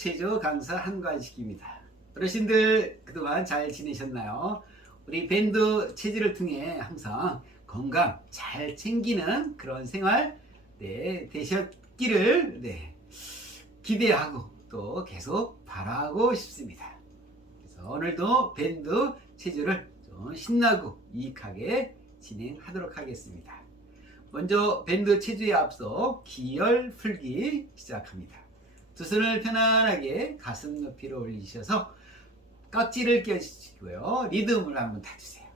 체조 강사 한관식입니다 어르신들 그동안 잘 지내셨나요? 우리 밴드 체질을 통해 항상 건강 잘 챙기는 그런 생활 네, 되셨기를 네, 기대하고 또 계속 바라고 싶습니다 그래서 오늘도 밴드 체조를 좀 신나고 유익하게 진행하도록 하겠습니다 먼저 밴드 체조에 앞서 기열 풀기 시작합니다. 두 손을 편안하게 가슴 높이로 올리셔서 깍지를 껴주시고요. 리듬을 한번 타주세요.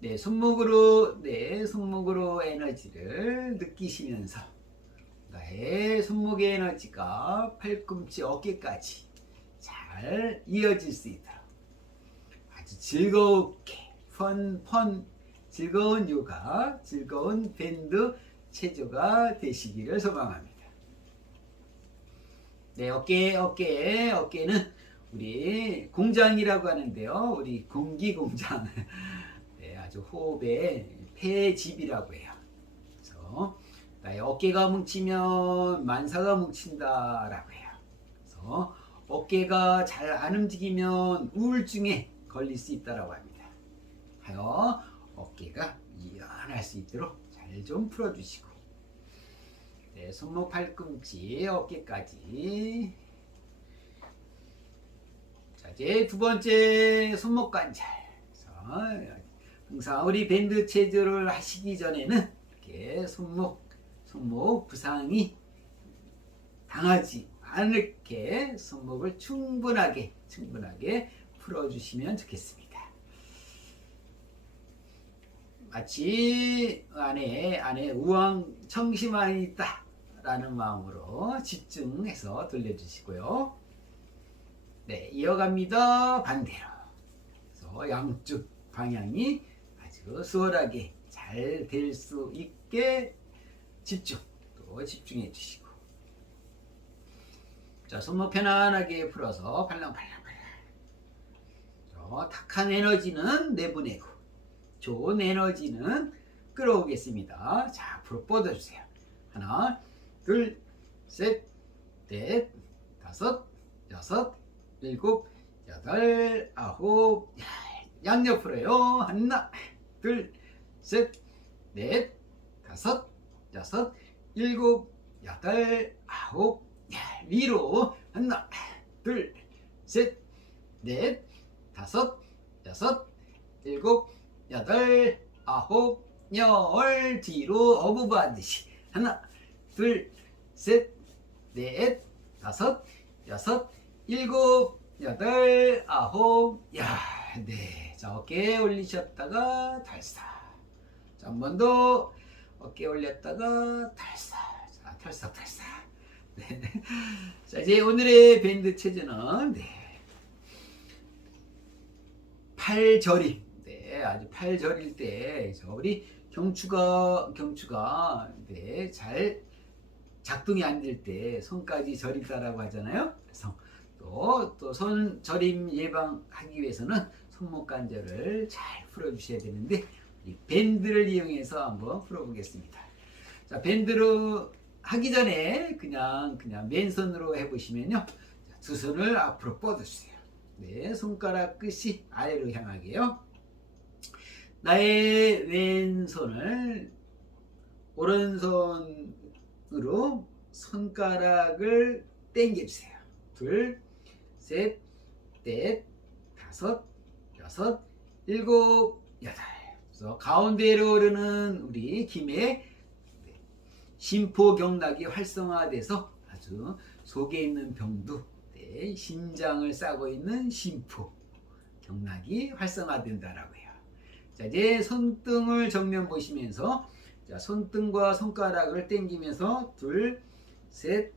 네, 손목으로 네, 손목으로 에너지를 느끼시면서 나의 손목의 에너지가 팔꿈치 어깨까지 잘 이어질 수 있도록 아주 즐겁게 펀, 펀 즐거운 요가, 즐거운 밴드 체조가 되시기를 소망합니다. 네, 어깨, 어깨, 어깨는 우리 공장이라고 하는데요. 우리 공기 공장. 네, 아주 호흡의 폐집이라고 해요. 그래서 나의 어깨가 뭉치면 만사가 뭉친다라고 해요. 그래서 어깨가 잘 안 움직이면 우울증에 걸릴 수 있다라고 합니다. 하여 어깨가 유연할 수 있도록 잘 좀 풀어주시고 네, 손목 팔꿈치 어깨까지. 자 이제 두 번째 손목 관절 항상 우리 밴드 체조를 하시기 전에는 이렇게 손목 손목 부상이 당하지 않게 손목을 충분하게 충분하게 풀어주시면 좋겠습니다. 마치 안에 안에 우왕 청심환이 있다 라는 마음으로 집중해서 들려주시고요. 네, 이어갑니다. 반대로. 그래서 양쪽 방향이 아주 수월하게 잘 될 수 있게 집중 또 집중해 주시고. 자, 손목 편안하게 풀어서 팔랑팔랑팔랑. 저 탁한 에너지는 내보내고 좋은 에너지는 끌어오겠습니다. 자, 앞으로 뻗어주세요. 하나, 둘, 셋, 넷, 다섯, 여섯, 일곱, 여덟, 아홉, 야, 양옆으로요. 하나, 둘, 셋, 넷, 다섯, 여섯, 일곱, 여덟, 아홉, 야, 위로. 하나, 둘, 셋, 넷, 다섯, 여섯, 일곱, 여덟, 아홉, 열 뒤로 어부받듯이 하나, 둘, 셋, 넷, 다섯, 여섯, 일곱, 여덟, 아홉, 야, 네. 자, 어깨 올리셨다가 달사. 자, 한 번 더 어깨 올렸다가 달사. 자, 탈사, 탈사. 네. 자, 이제 오늘의 밴드 체조는 네. 팔저림. 네, 아주 팔 저릴 때 우리 경추가 경추가 네, 잘 작동이 안 될 때 손까지 저린다라고 하잖아요. 그래서 또또손 저림 예방하기 위해서는 손목 관절을 잘 풀어 주셔야 되는데 이 밴드를 이용해서 한번 풀어 보겠습니다. 자, 밴드로 하기 전에 그냥 그냥 맨손으로 해 보시면요. 두 손을 앞으로 뻗어 주세요. 네, 손가락 끝이 아래로 향하게요. 나의 왼손을 오른손 으로 손가락을 당겨주세요. 둘, 셋, 넷, 다섯, 여섯, 일곱, 여덟. 그래서 가운데로 오르는 우리 김의 심포경락이 활성화돼서 아주 속에 있는 병도 네, 심장을 싸고 있는 심포 경락이 활성화된다라고 해요. 자, 이제 손등을 정면 보시면서 자, 손등과 손가락을 당기면서 둘, 셋,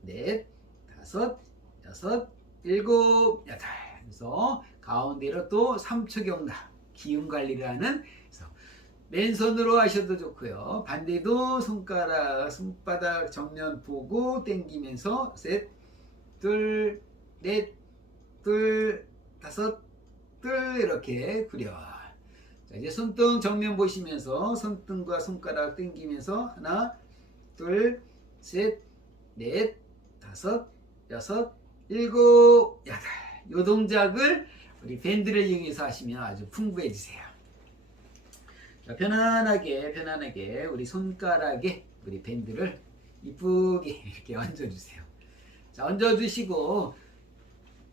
넷, 다섯, 여섯, 일곱, 여덟. 그래서 가운데로 또 3초 경락 기운 관리를 하는 그래서 맨손으로 하셔도 좋고요. 반대도 손가락, 손바닥 정면 보고 당기면서 셋, 둘, 넷, 둘, 다섯, 둘 이렇게 구려. 자, 이제 손등 정면 보시면서 손등과 손가락 당기면서 하나, 둘, 셋, 넷, 다섯, 여섯, 일곱, 여덟. 요 동작을 우리 밴드를 이용해서 하시면 아주 풍부해지세요. 자, 편안하게 편안하게 우리 손가락에 우리 밴드를 이쁘게 이렇게 얹어주세요. 자, 얹어주시고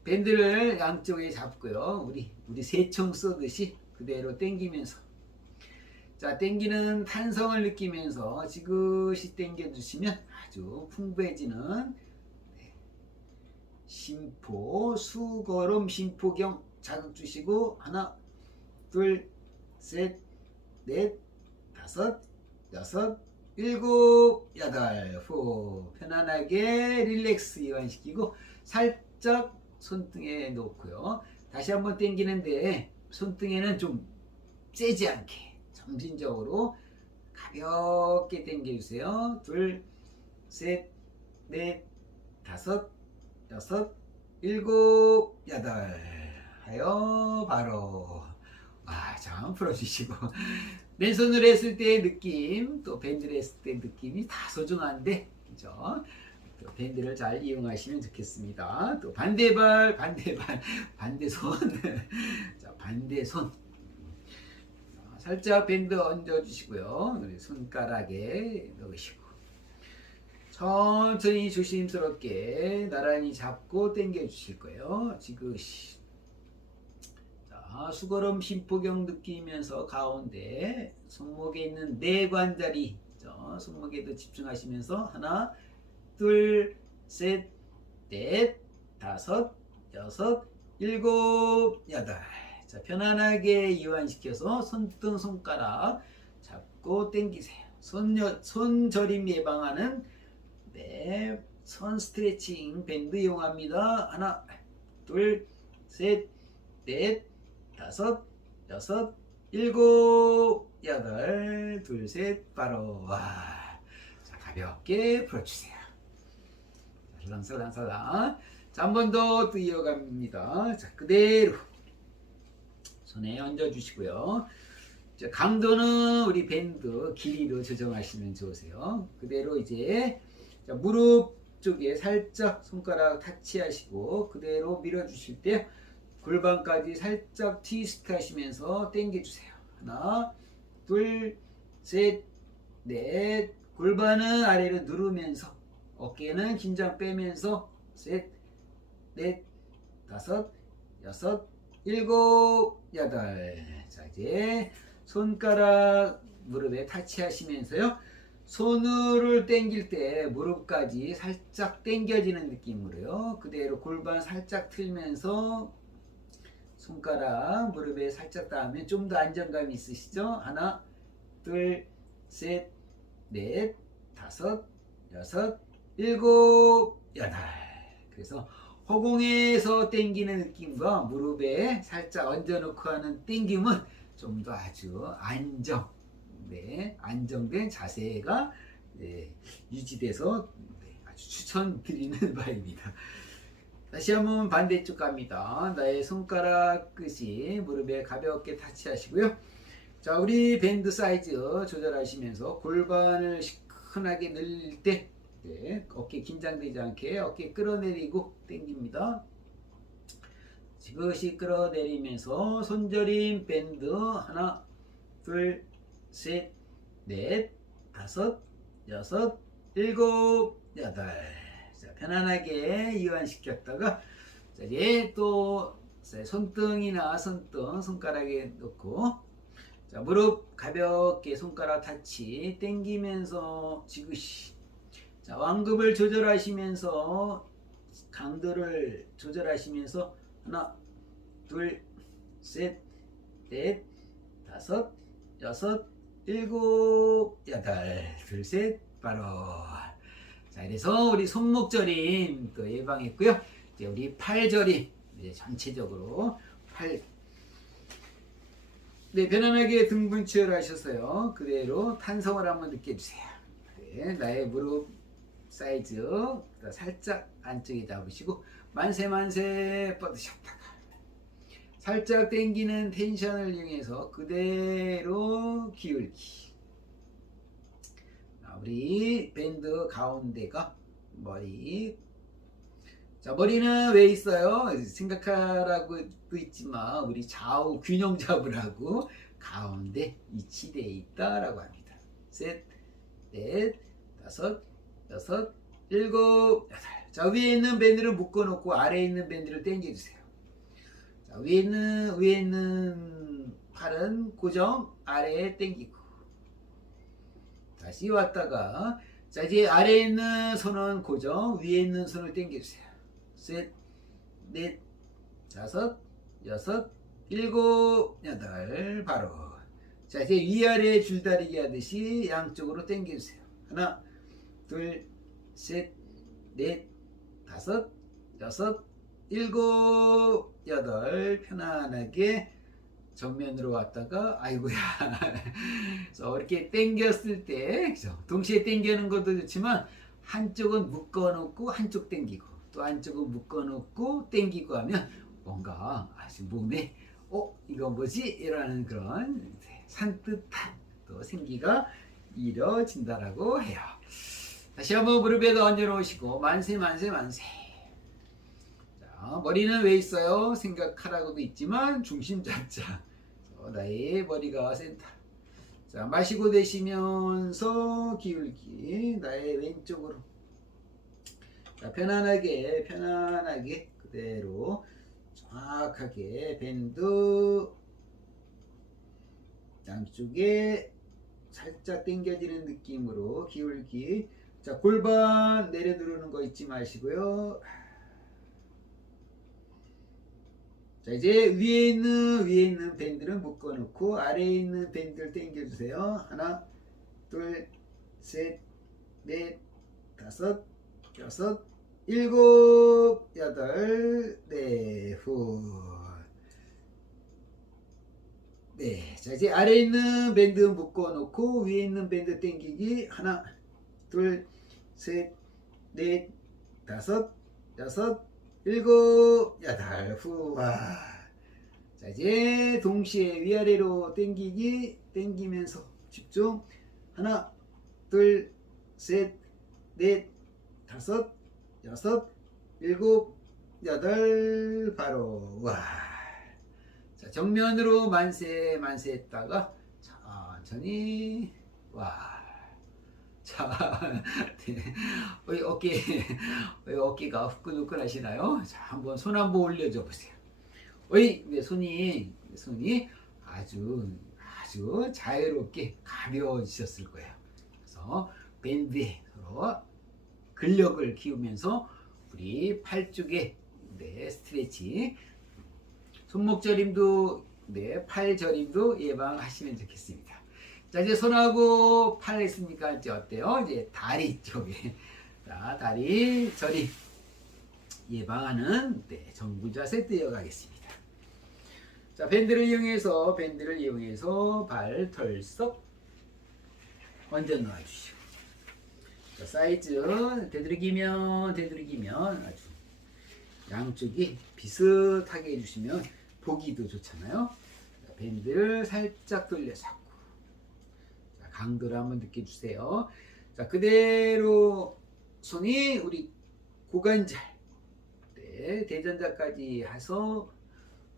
밴드를 양쪽에 잡고요. 우리 우리 새총 쏘듯이 그대로 당기면서. 자 당기는 탄성을 느끼면서 지그시 당겨주시면 아주 풍부해지는 네. 심포 수거름 심포경 자극 주시고 하나 둘셋넷 다섯 여섯 일곱 여덟. 후. 편안하게 릴렉스 이완시키고 살짝 손등에 놓고요. 다시 한번 당기는데 손등에는 좀 세지 않게 점진적으로 가볍게 당겨주세요. 둘 셋 넷 다섯 여섯 일곱 여덟. 하여 바로. 아참 풀어주시고. 맨손으로 했을 때의 느낌 또 밴드를 했을 때 느낌이 다 소중한데 그죠? 또 밴드를 잘 이용하시면 좋겠습니다. 또 반대발 반대발 반대손. 자 반대손 자, 살짝 밴드 얹어 주시고요. 우리 손가락에 넣으시고 천천히 조심스럽게 나란히 잡고 당겨 주실 거예요. 지그시 자, 수거름 심포경 느끼면서 가운데 손목에 있는 네 관자리 저 손목에도 집중하시면서 하나 둘, 셋, 넷, 다섯, 여섯, 일곱, 여덟. 자, 편안하게 이완시켜서 손등 손가락 잡고 당기세요. 손, 손 저림 예방하는 네, 손 스트레칭 밴드 이용합니다. 하나, 둘, 셋, 넷, 다섯, 여섯, 일곱, 여덟, 둘, 셋, 바로 와. 자, 가볍게 풀어주세요. 살랑살랑살랑. 자, 한 번더또 이어갑니다. 자, 그대로 손에 얹어주시고요. 자, 강도는 우리 밴드 길이로 조정하시면 좋으세요. 그대로 이제 자, 무릎 쪽에 살짝 손가락 타치하시고 그대로 밀어주실 때 골반까지 살짝 트위스트 하시면서 당겨주세요. 하나, 둘, 셋, 넷. 골반은 아래로 누르면서 어깨는 긴장 빼면서 셋, 넷, 다섯, 여섯, 일곱, 여덟. 자 이제 손가락 무릎에 타치하시면서요. 손을 당길 때 무릎까지 살짝 당겨지는 느낌으로요. 그대로 골반 살짝 틀면서 손가락 무릎에 살짝 닿으면 좀 더 안정감이 있으시죠? 하나, 둘, 셋, 넷, 다섯, 여섯, 일곱, 여덟. 그래서 허공에서 당기는 느낌과 무릎에 살짝 얹어놓고 하는 당김은 좀 더 아주 안정, 네, 안정된 자세가 네, 유지돼서 네, 아주 추천드리는 바입니다. 다시 한번 반대쪽 갑니다. 나의 손가락 끝이 무릎에 가볍게 타치하시고요. 자, 우리 밴드 사이즈 조절하시면서 골반을 시큰하게 늘릴 때 네, 어깨 긴장되지 않게 어깨 끌어내리고 당깁니다. 지그시 끌어내리면서 손저림 밴드 하나, 둘, 셋, 넷, 다섯, 여섯, 일곱, 여덟. 자, 편안하게 이완시켰다가 자, 이제 또 손등이나 손등 손가락에 놓고 자, 무릎 가볍게 손가락 타치 당기면서 지그시 자, 완급을 조절하시면서 강도를 조절하시면서 하나, 둘, 셋, 넷, 다섯, 여섯, 일곱, 여덟, 둘, 셋, 바로. 자, 그래서 우리 손목 저림 또 예방했고요. 이제 우리 팔 저림 이제 전체적으로 팔 네, 편안하게 등분 치열하셔서요. 그대로 탄성을 한번 느껴주세요. 네, 나의 무릎 사이즈 살짝 안쪽에 잡으시고 만세 만세 뻗으셨다가 살짝 당기는 텐션을 이용해서 그대로 기울기 우리 밴드 가운데가 머리. 자, 머리는 왜 있어요? 생각하라고도 있지만 우리 좌우 균형 잡으라고 가운데 위치되어 있다라고 합니다. 셋, 넷, 다섯, 여섯, 일곱, 여덟. 자, 위에 있는 밴드를 묶어놓고 아래에 있는 밴드를 당겨주세요. 자, 위에 있는 위에 있는 팔은 고정, 아래에 당기고. 다시 왔다가 자 이제 아래에 있는 손은 고정, 위에 있는 손을 당겨주세요. 셋, 넷, 다섯, 여섯, 일곱, 여덟, 바로. 자 이제 위아래 줄다리기 하듯이 양쪽으로 당겨주세요. 하나, 둘, 셋, 넷, 다섯, 여섯, 일곱, 여덟, 편안하게 정면으로 왔다가 아이고야 그래서 이렇게 당겼을 때 그죠? 동시에 당기는 것도 좋지만 한쪽은 묶어놓고 한쪽 당기고 또 한쪽은 묶어놓고 당기고 하면 뭔가 아주 몸에 어 이거 뭐지 이라는 그런 산뜻한 또 생기가 이뤄진다라고 해요. 다시 한번 무릎에다 얹어놓으시고 만세 만세 만세. 자, 머리는 왜 있어요? 생각하라고도 있지만 중심 잡자. 그래서 나의 머리가 센터. 자, 마시고 내쉬면서 기울기. 나의 왼쪽으로. 자, 편안하게, 편안하게 그대로 정확하게 밴드 양쪽에 살짝 당겨지는 느낌으로 기울기. 자, 골반 내려 누르는 거 잊지 마시고요. 자 이제 위에 있는 위에 있는 밴드를 묶어 놓고 아래에 있는 밴드를 당겨 주세요. 하나, 둘, 셋, 넷, 다섯, 여섯, 일곱, 여덟, 네, 후. 네, 자 이제 아래에 있는 밴드 묶어 놓고 위에 있는 밴드 당기기 하나, 둘, 셋, 넷, 다섯, 여섯, 일곱, 여덟, 후와. 자, 이제 동시에 위아래로 당기기, 당기면서 집중. 하나, 둘, 셋, 넷, 다섯, 여섯, 일곱, 여덟, 바로. 와. 자, 정면으로 만세, 만세 했다가 천천히, 와. 자, 네. 어, 어깨, 어, 어깨가 후끈후끈 하시나요? 자, 한번 손 한번 올려줘 보세요. 어이, 네, 손이, 손이 아주, 아주 자유롭게 가벼워지셨을 거예요. 그래서 밴드에 서로 근력을 키우면서 우리 팔 쪽에 네, 스트레치, 손목 저림도, 네, 팔 저림도 예방하시면 좋겠습니다. 자 이제 손하고 팔 했으니까 이제 어때요? 이제 다리 쪽에 자 다리 저리 예방하는 네, 정구 자세 뛰어가겠습니다. 자 밴드를 이용해서 밴드를 이용해서 발 털썩 얹어 놓아 주시고 자 사이즈 되도록이면 되도록이면 아주 양쪽이 비슷하게 해주시면 보기도 좋잖아요. 자, 밴드를 살짝 돌려서 자, 강도를 한번 느껴주세요. 자, 그대로 손이 우리 고관절, 네, 대전자까지 해서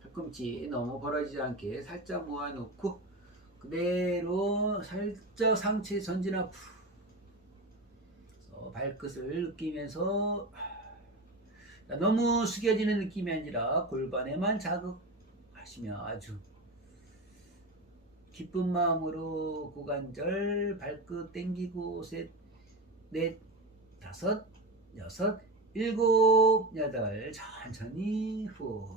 팔꿈치 너무 벌어지지 않게 살짝 모아놓고 그대로 살짝 상체 전진 앞으로 발끝을 느끼면서 자, 너무 숙여지는 느낌이 아니라 골반에만 자극하시면 아주 기쁜 마음으로 고관절 발끝 당기고 셋, 넷, 다섯, 여섯, 일곱, 여덟 천천히 후.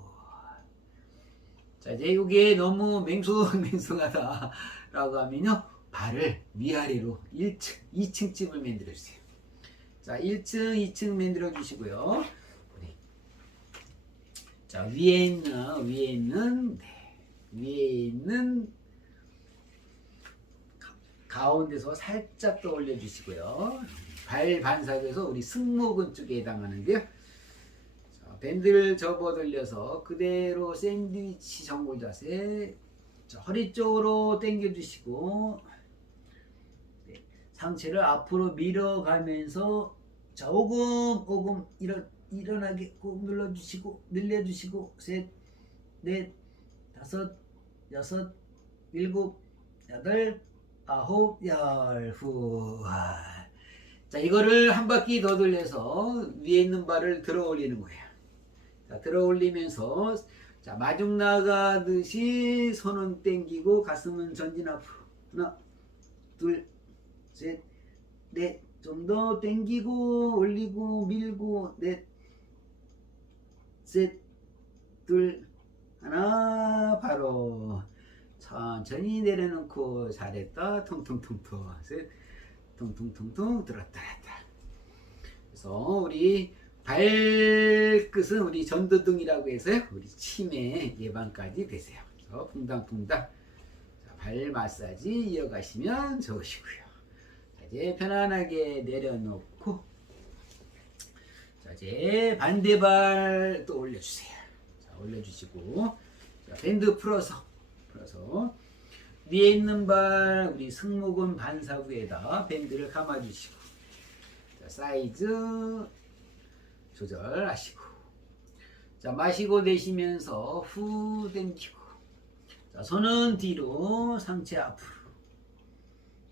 자 이제 이게 너무 맹숭맹숭하다라고 하면요 발을 위아래로 1층, 2층쯤을 만들어 주세요. 자 1층, 2층 만들어 주시고요. 자 위에 있는 위에 있는 네, 위에 있는 가운데서 살짝 더 올려주시고요. 발 반사에서 우리 승모근 쪽에 해당하는데요. 자, 밴드를 접어 돌려서 그대로 샌드위치 정골 자세. 자, 허리 쪽으로 당겨주시고 네, 상체를 앞으로 밀어가면서 자, 오금, 오금, 일어, 일어나게 꾹 눌러주시고, 늘려주시고, 셋, 넷, 다섯, 여섯, 일곱, 여덟, 아홉, 열, 후. 아. 자, 이거를 한 바퀴 더 돌려서 위에 있는 발을 들어 올리는 거예요. 자, 들어 올리면서, 자, 마중 나가듯이 손은 땡기고 가슴은 전진 앞으로. 하나, 둘, 셋, 넷. 좀 더 땡기고 올리고 밀고 넷, 셋, 둘, 하나 바로 천천히 내려놓고 잘했다 통통통통 셋, 통통통통 들었다 놨다. 그래서 우리 발끝은 우리 전두등이라고 해서요. 우리 치매 예방까지 되세요. 그래서 자, 발 마사지 이어가시면 좋으시고요. 자, 이제 편안하게 내려놓고 자, 이제 반대발 또 올려주세요. 자, 올려주시고 자, 밴드 풀어서 풀어서 위에 있는 발 우리 승모근 반사구에다 밴드를 감아주시고 자, 사이즈 조절하시고 자 마시고 내쉬면서 후 당기고 자 손은 뒤로 상체 앞으로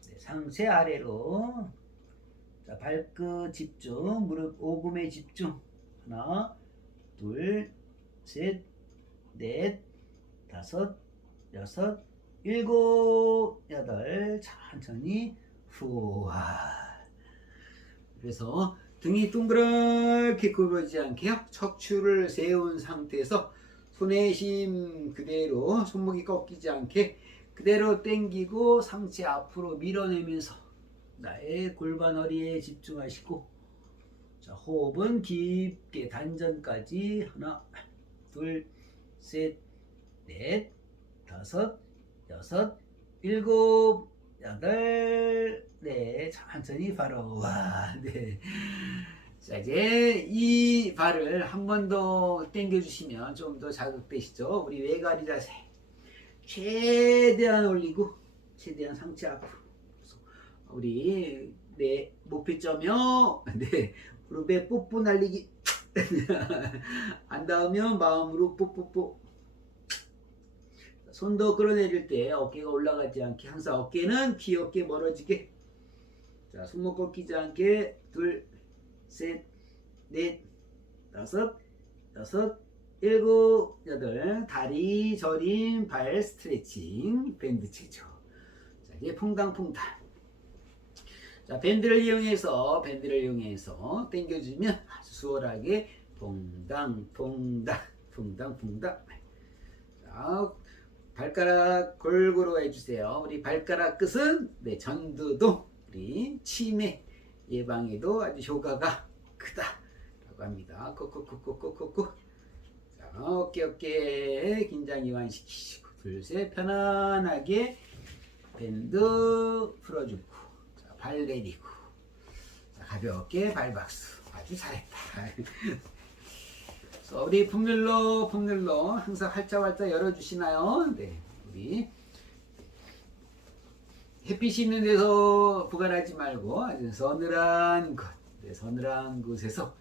네, 상체 아래로 자 발끝 집중 무릎 오금에 집중. 하나 둘 셋 넷 다섯 여섯 일곱 여덟 천천히 후하 그래서 등이 동그랗게 굽어지지 않게요. 척추를 세운 상태에서 손의 힘 그대로 손목이 꺾이지 않게 그대로 당기고 상체 앞으로 밀어내면서 나의 골반 허리에 집중하시고 자, 호흡은 깊게 단전까지 하나 둘 셋 넷 다섯 여섯 일곱 여덟 네. 천천히 바로. 와 네. 자 이제 이 발을 한 번 더 당겨 주시면 좀 더 자극되시죠? 우리 외가리 자세 최대한 올리고 최대한 상체 앞으로. 우리 네 목표점이요 네. 무릎에 뽀뽀 날리기. 안 닿으면 마음으로 뽀뽀뽀 손도 끌어내릴 때 어깨가 올라가지 않게 항상 어깨는 귀 어깨 멀어지게. 자 손목 꺾이지 않게 둘, 셋, 넷, 다섯, 여섯, 일곱, 여덟. 다리 저림 발 스트레칭 밴드 체조 자 이제 퐁당퐁당. 자 밴드를 이용해서 밴드를 이용해서 당겨주면 아주 수월하게 퐁당퐁당 퐁당퐁당. 자 발가락 골고루 해주세요. 우리 발가락 끝은 네, 전두동 우리 치매 예방에도 아주 효과가 크다라고 합니다. 꾹꾹꾹꾹꾹꾹 자 어깨 어깨 긴장 이완시키시고 둘셋 편안하게 밴드 풀어주고 자, 발 내리고 자, 가볍게 발 박수 아주 잘했다. 그래서 우리 풍률로 풍률로 항상 활짝활짝 열어주시나요? 네, 우리 햇빛이 있는 데서 부관하지 말고 아주 서늘한 곳, 네, 서늘한 곳에서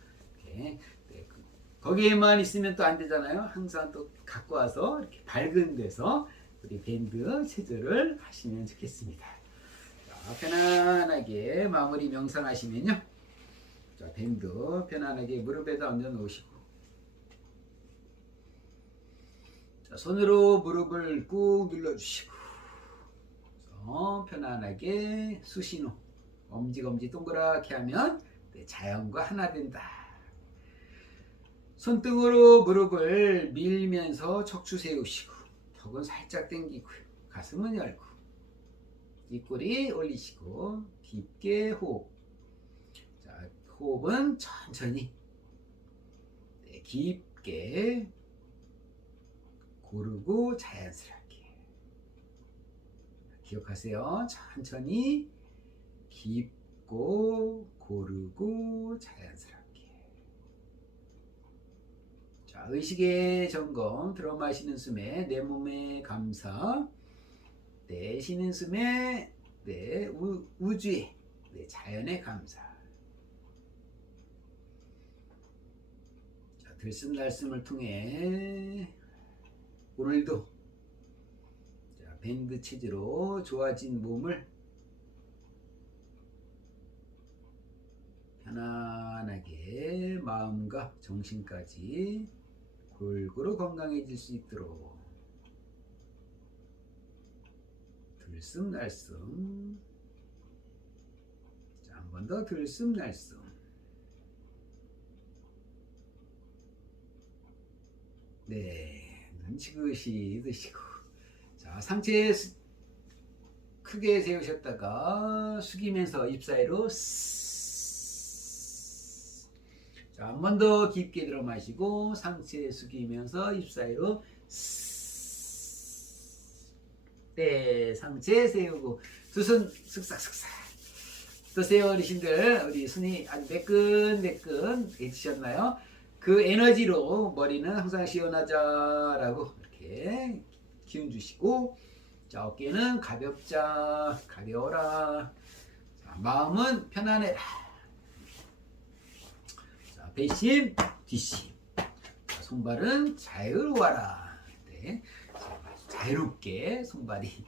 이렇게 네, 그- 거기에만 있으면 또 안 되잖아요. 항상 또 갖고 와서 이렇게 밝은 데서 우리 밴드 체조를 하시면 좋겠습니다. 자, 편안하게 마무리 명상하시면요. 자, 밴드 편안하게 무릎에다 얹어 놓으시고 자, 손으로 무릎을 꾹 눌러주시고 편안하게 수신호 엄지검지 동그랗게 하면 네, 자연과 하나 된다. 손등으로 무릎을 밀면서 척추 세우시고 턱은 살짝 당기고요. 가슴은 열고 뒷골이 올리시고 깊게 호흡. 자, 호흡은 천천히 네, 깊게 고르고 자연스럽게. 기억하세요. 천천히 깊고 고르고 자연스럽게. 자 의식의 점검 들어 마시는 숨에 내 몸의 감사 내쉬는 숨에 내 우, 우주의 내 자연의 감사. 들숨 날숨을 통해 오늘도 자, 밴드 체제로 좋아진 몸을 편안하게 마음과 정신까지 골고루 건강해질 수 있도록 들숨날숨. 자, 한번 더 들숨날숨. 네, 눈 지그시 드시고 자, 상체 스- 크게 세우셨다가 숙이면서 입 사이로 한 번 더 깊게 들어 마시고 상체 숙이면서 입 사이로. 네, 상체 세우고 두손 쓱싹쓱싹. 어떠세요, 어르신들? 우리 손이 아주 매끈매끈 해지셨나요? 그 에너지로 머리는 항상 시원하자라고 이렇게 기운 주시고 자 어깨는 가볍자 가벼워라. 자, 마음은 편안해라 자 배심 뒷심. 자, 손발은 자유로워라. 네. 자, 자유롭게 손발이.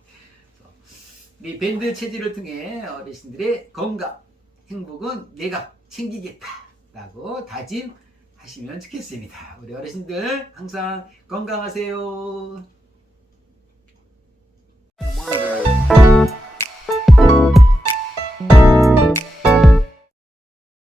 이 밴드 체질을 통해 어르신들의 건강 행복은 내가 챙기겠다 라고 다짐 하시면 좋겠습니다. 우리 어르신들 항상 건강하세요. 뭐